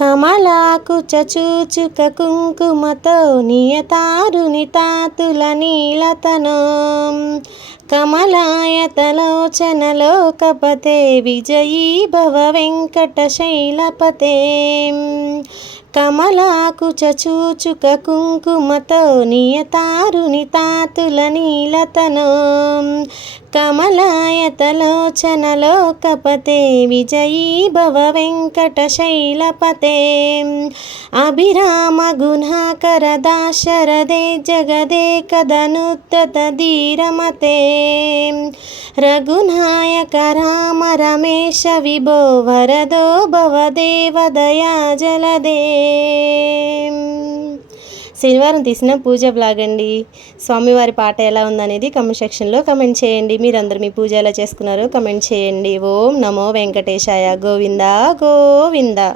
కమలాకు చచూచుక కుంకుమతో నియతారుని తాతుల నీలతనో కమలాయతలోచనలోకపతే విజయీ భవ వెంకటశైలపతే కమలాకు చచూచుక కుంకుమతో నియతారుని తాతుల నీలతనో కమలాయతలోచనలోకపతే విజయీ భవ వెంకటశైలపతే అభిరామ గుణాకర దాశరథే జగదేకదనుత్తత ధీరమతే రఘునాయక రామ రమేశ విభో వరదో భవదేవ దయా జలదే. శనివారం తీసిన పూజ బ్లాగ్ అండి. స్వామివారి పాట ఎలా ఉందనేది కమెంట్ సెక్షన్లో కమెంట్ చేయండి. మీరందరూ మీ పూజ ఎలా చేసుకున్నారో కమెంట్ చేయండి. ఓం నమో వెంకటేశాయ. గోవిందా గోవిందా.